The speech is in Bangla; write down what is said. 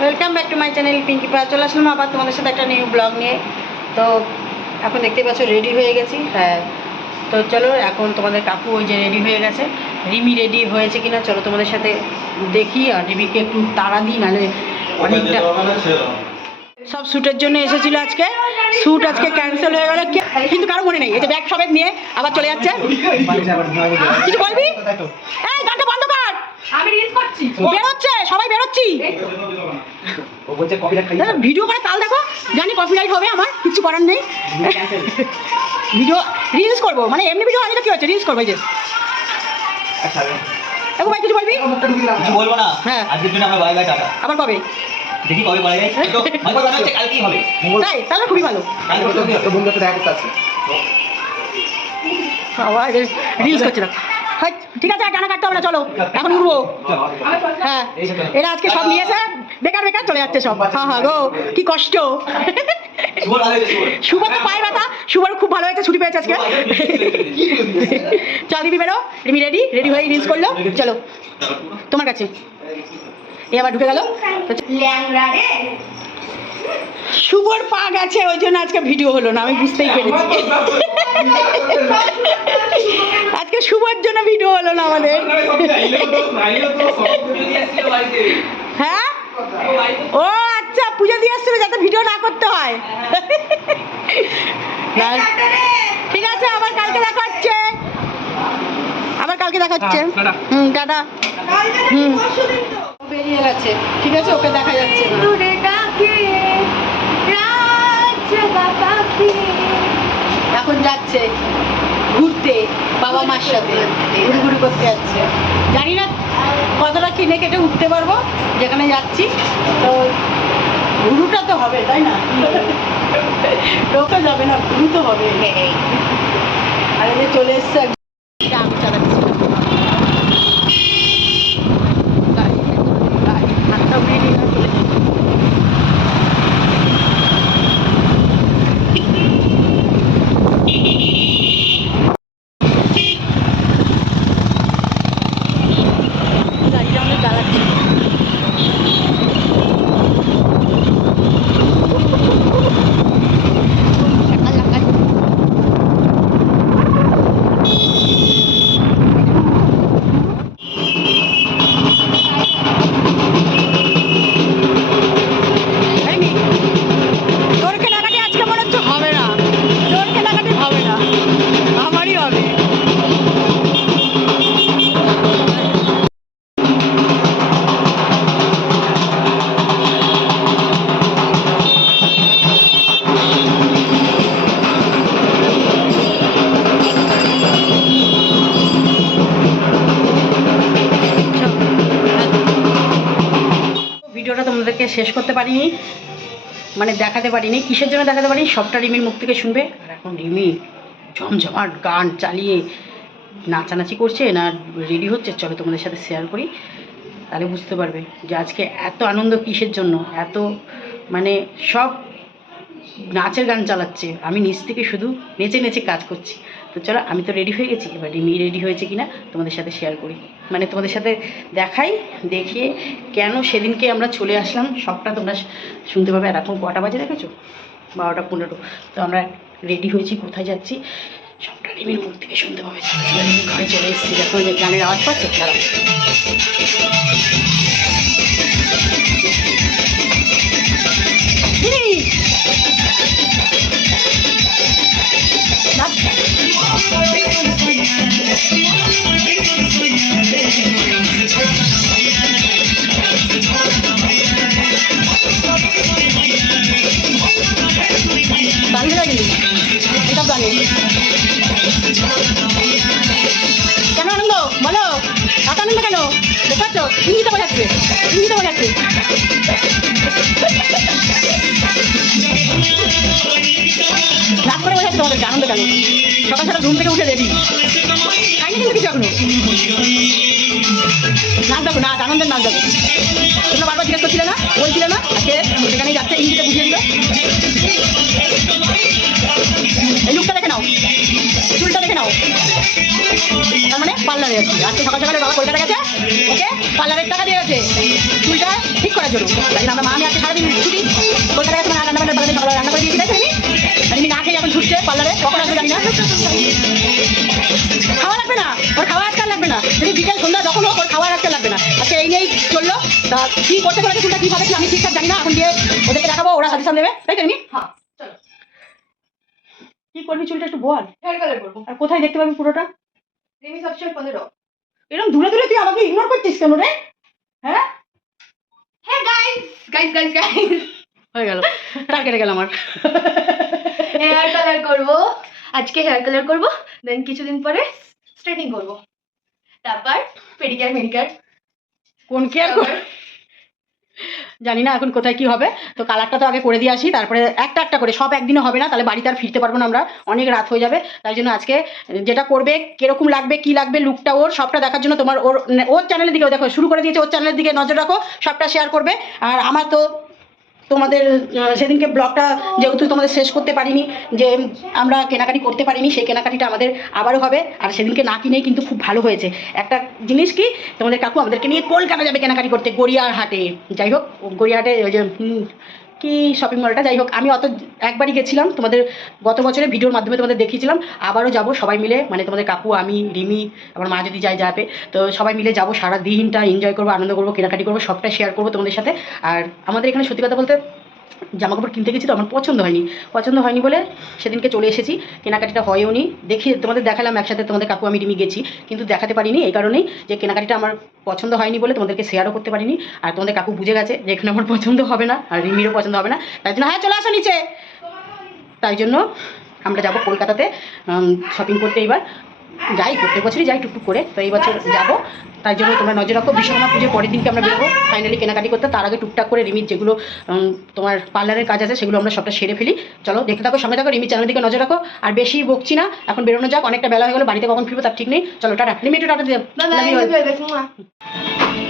Welcome back to my channel Pinki পা চলে আসলাম আবার তোমাদের সাথে একটা নিউ ব্লগ নিয়ে। তো এখন দেখতে পাচ্ছ রেডি হয়ে গেছি। হ্যাঁ তো চলো এখন তোমাদের কাকু ওই যে রেডি হয়ে গেছে। রিমি রেডি হয়েছে কিনা চলো তোমাদের সাথে দেখি, আর রিমিকে একটু তাড়া দিই, নাহলে অনেকটা সব শ্যুটের জন্য এসেছিল আজকে। শ্যুট আজকে ক্যান্সেল হয়ে গেল। কিন্তু কারও মনে নেই। এই যে ব্যাগ সবেত নিয়ে আবার চলে যাচ্ছে। কিছু বলবি? এই বন্ধ কর। বেরোচ্ছে সবাই বেরোচ্ছি। ও বলছে কপিরাইট খাই দাদা, ভিডিও করে তাল দেখো জানি কপিরাইট হবে আমার কিছু করার নেই। ভিডিও রিলস করব মানে এমনি ভিডিও আগে কি হচ্ছে রিলস করব এই যে। আচ্ছা দেখো ভাই কিছু বলবি? কিছু বলব না? হ্যাঁ। আজকের জন্য আমরা বাই বাই টাটা। আবার কবে? দেখি কবে বলা যায়। তো কথা হচ্ছে কালকেই হবে। তাই তাহলে খুবই ভালো। কালকে সাথে দেখা করতে আসছি সবাই রিলস করছে না। ঠিক আছে টানা কাটতে হবে না চলো এখন উঠবো হ্যাঁ এরা আজকে সব নিয়েছে বেকার বেকার চলে যাচ্ছে সব। হ্যাঁ হ্যাঁ গো কি কষ্ট। শুভ ভালো হয়েছে, শুভ। শুভ তো পায়ে ব্যথা শুভর খুব ভালো হয়েছে ছুটি পেয়েছে আজকে। চল দিবি বেরো রিমি রেডি রেডি হয়ে রিলস করল চলো তোমার কাছে। এ আবার ঢুকে গেল। শুভর পা গেছে ওই জন্য আজকে ভিডিও হলো না আমি বুঝতেই পেরেছি। শুভর জন্য ভিডিও হলো না আমাদের? হ্যাঁ? ও আচ্ছা পুজো দিয়ে আসছিল যাতে ভিডিও না করতে হয়। ঠিক আছে আবার কালকে দেখা হচ্ছে। আবার কালকে দেখা হচ্ছে। হুম টাটা। হুম। বেরিয়ে গেছে। ঠিক আছে ওকে দেখা যাচ্ছে এখন যাচ্ছে। ঘুরতে বাবা মার সাথে। ঘুরু ঘুরু করতে যাচ্ছে। জানি না কতটা কিনে কেটে উঠতে পারব যেখানে যাচ্ছি। তো ঘুরুটা তো হবে তাই না? টোকা যাবে না ঘুরু তো হবে। আর এই যে চলে এসছে শেষ করতে পারিনি। মানে দেখাতে পারিনি, কিসের জন্য দেখাতে পারিনি, সবটা রিমির মুখ থেকে শুনবে। আর এখন রিমি ঝমঝমাট গান চালিয়ে নাচানাচি করছে, না রেডি হচ্ছে, চলো তোমাদের সাথে শেয়ার করি। তাহলে বুঝতে পারবে যে আজকে এত আনন্দ কিসের জন্য, এত মানে সব নাচের গান চালাচ্ছে। আমি নিচ থেকে শুধু নেচে নেচে কাজ করছি। তো চলো, আমি তো রেডি হয়ে গেছি, এবার রিমি রেডি হয়েছে কিনা তোমাদের সাথে শেয়ার করি। মানে তোমাদের সাথে দেখাই, দেখিয়ে কেন সেদিনকে আমরা চলে আসলাম, সবটা তোমরা শুনতে পাবে। আর এখন কটা বাজে দেখেছ? বারোটা পনেরো। তো আমরা রেডি হয়েছি, কোথায় যাচ্ছি? সবটা রিমির মুখ থেকে শুনতে পাবে। ঘরে চলে এসেছি, দেখো যে গানের আওয়াজ পাচ্ছে, দাঁড়াও। দেখতে পাচ্ছ ইঙ্গিতে বোঝাচ্ছে ইঙ্গিতে বোঝাচ্ছে রাত করে বোঝাচ্ছে তোমাদেরকে আনন্দ কেন সকাল থেকে উঠে রেডি খাইনি কিন্তু কিছু নাচ দেখো, নাচ, আনন্দের নাচ দেখো। তোমরা বারবার জিজ্ঞেস করছিলে না? বলছিলে না? আজকে সেখানে যাচ্ছে দিল। এই লুকটা দেখে নাও। চুলটা দেখে নাও। তার মানে পার্লারে আছি আজকে সকাল সকালে বাবা কলকাতা গেছে পার্লারের টাকা দিয়ে গেছে। চুলটা ঠিক করার জন্য। তাই আমরা, মা, আমি আজকে সারাদিন ছুটি। কলকাতা গেছে রান্না বান্না এমনি না খেয়ে এখন পার্লারে কখন আসবে জানি না। খাওয়া লাগবে না, ওর খাওয়া আজকাল লাগবে না। যদি বিকেল সন্ধ্যা যখন হোক, ওর খাওয়া তা কি করতে পারে চুলটা কি হবে কি আমি ঠিকঠাক জানি না এখন গিয়ে ওদেরকে দেখাবো ওরা সাজেশন দেবে। তাই তো হ্যাঁ চলো। কি করবি চুলটা একটু বল। হেয়ার কালার করব। আর কোথায় দেখতে পাবি পুরোটা? রিমি সবসময় পনেরো এরকম দূরে দূরে তুই আমাকে ইগনোর করছিস কেন রে? হ্যাঁ? হ্যাঁ গাইস গাইস গাইস গাইস হয়ে গেল। তার কেটে গেল আমার। হেয়ার কালার করব। আজকে হেয়ার কালার করব দেন কিছুদিন পরে স্ট্রেটিং করব। তারপর পেডিকেয়ার মেডিকেয়ার কোন কেয়ার জানি না এখন কোথায় কি হবে। তো কালারটা তো আগে করে দিয়ে আসি, তারপরে একটা একটা করে, সব একদিনে হবে না, তাহলে বাড়িতে আর ফিরতে পারব না আমরা, অনেক রাত হয়ে যাবে। তাই জন্য আজকে যেটা করবে, কীরকম লাগবে, কি লাগবে লুকটা ওর, সবটা দেখার জন্য তোমার ওর ওর চ্যানেলের দিকে দেখো, শুরু করে দিয়েছে ওর চ্যানেলের দিকে নজর রাখো, সবটা শেয়ার করবে। আর আমার তো তোমাদের সেদিনকে ব্লগটা যেহেতু তোমাদের শেষ করতে পারিনি, যে আমরা কেনাকাটি করতে পারিনি, সেই কেনাকাটিটা আমাদের আবারও হবে, আর সেদিনকে না কিনেই কিন্তু খুব ভালো হয়েছে। একটা জিনিস কি, তোমাদের কাকু আমাদেরকে নিয়ে কলকাতা যাবে কেনাকাটি করতে, গড়িয়াহাটে। যাই হোক, গড়িয়াহাটে ওই যে কি শপিং মলটা যাই হোক, আমি অত একবারই গেছিলাম, তোমাদের গত বছরে ভিডিওর মাধ্যমে তোমাদের দেখিয়েছিলাম, আবারও যাব, সবাই মিলে মানে তোমাদের কাকু, আমি, রিমি, আমার মা যদি যায় যাবে, তো সবাই মিলে যাব, সারাদিনটা এনজয় করব, আনন্দ করব, কেনাকাটি করব, সবটা শেয়ার করব তোমাদের সাথে। আর আমাদের এখানে সত্যি কথা বলতে জামা কাপড় কিনতে গেছি তো, আমার পছন্দ হয়নি। পছন্দ হয়নি বলে সেদিনকে চলে এসেছি। কেনাকাটিটা হয়ও নি দেখি, তোমাদের দেখালাম একসাথে তোমাদের কাকু, আমি, রিমি গেছি, কিন্তু দেখাতে পারিনি এই কারণেই যে কেনাকাটিটা আমার পছন্দ হয়নি বলে তোমাদেরকে শেয়ারও করতে পারিনি। আর তোমাদের কাকু বুঝে গেছে যে এখানে আমার পছন্দ হবে না, আর রিমিরও পছন্দ হবে না। তাই জন্য হ্যাঁ চলে আসো নিচে। তাই জন্য আমরা যাব কলকাতাতে শপিং করতে এবার। যাই প্রত্যেক বছরই যাই টুকটুক করে তো এই বছর যাব। তাই জন্য তোমরা নজর রাখো বিশ্বকর্মা পুজোর পরের দিনকে আমরা বেরোবো। ফাইনালি কেনাকাটি করতে তার আগে টুকটাক করে রিমির যেগুলো তোমার পার্লারের কাজ আছে সেগুলো আমরা সবটা সেরে ফেলি। চলো দেখতে থাকো সঙ্গে থাকো রিমির চ্যানেল দিকে নজর রাখো। আর বেশি বকছি না এখন বেরোনো যাক অনেকটা বেলা হয়ে গেলো বাড়িতে কখন ফিরবো তার ঠিক নেই। চলো টাটা। রিমি একটু টাটা বাই